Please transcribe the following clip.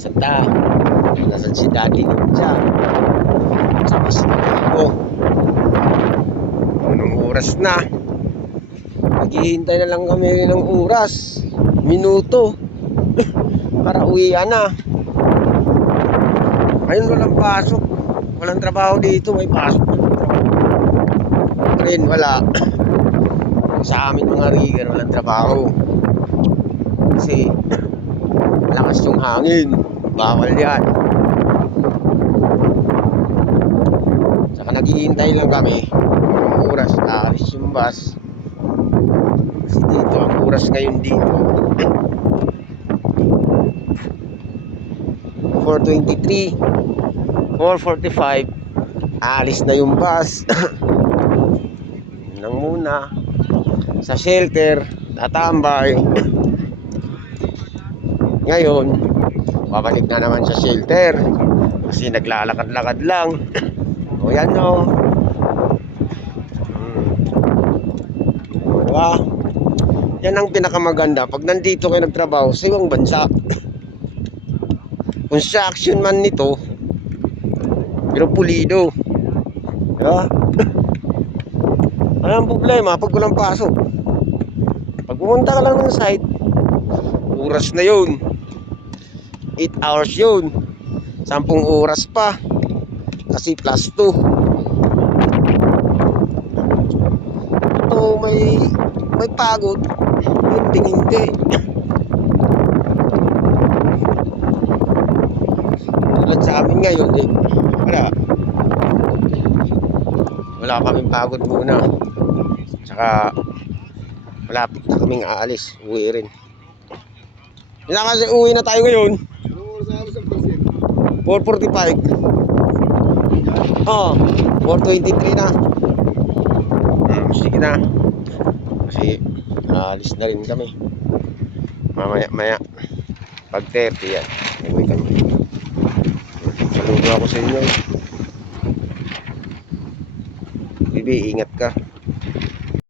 Santa. Nasaan si Daddy Ninja? Sa Pasko. Anong oras na? Naghihintay na lang kami ng oras. Minuto. Para uwian na. Ayun, walang pasok. Walang trabaho dito. May pasok. Train, wala. Sa amin mga rigger, walang trabaho. Kasi malakas yung hangin. Bawal yan. Saka naghihintay lang kami ng oras. Aalis yung bus. Kasi dito, ang oras ngayon dito 4:23, 4:45. Aalis na yung bus. Nang muna sa shelter, tatambay. Ngayon, babalik na naman sa shelter kasi naglalakad-lakad lang. O yan o. Diba? Yan ang pinakamaganda pag nandito kayo nagtrabaho sa ibang bansa. Construction man nito, pero pulido. Diba? Ano ang problema pag walang pasok? Pag pumunta ka lang ng site, oras na yun. 8 hours yun. 10 oras pa. Kasi plus 2. Ito may pagod. Hindi. Tulad sa amin ngayon eh. Wala kaming pagod muna. Tsaka malapit na kaming aalis. Uwi rin. Hindi kasi uwi na tayo ngayon. 4:45. Oh, 4:23 na. Sige na. Kasi aalis na rin kami. Mamaya pag 30 yan. Uwi kami. Saludo ako sa inyo. Bibi, ingat ka.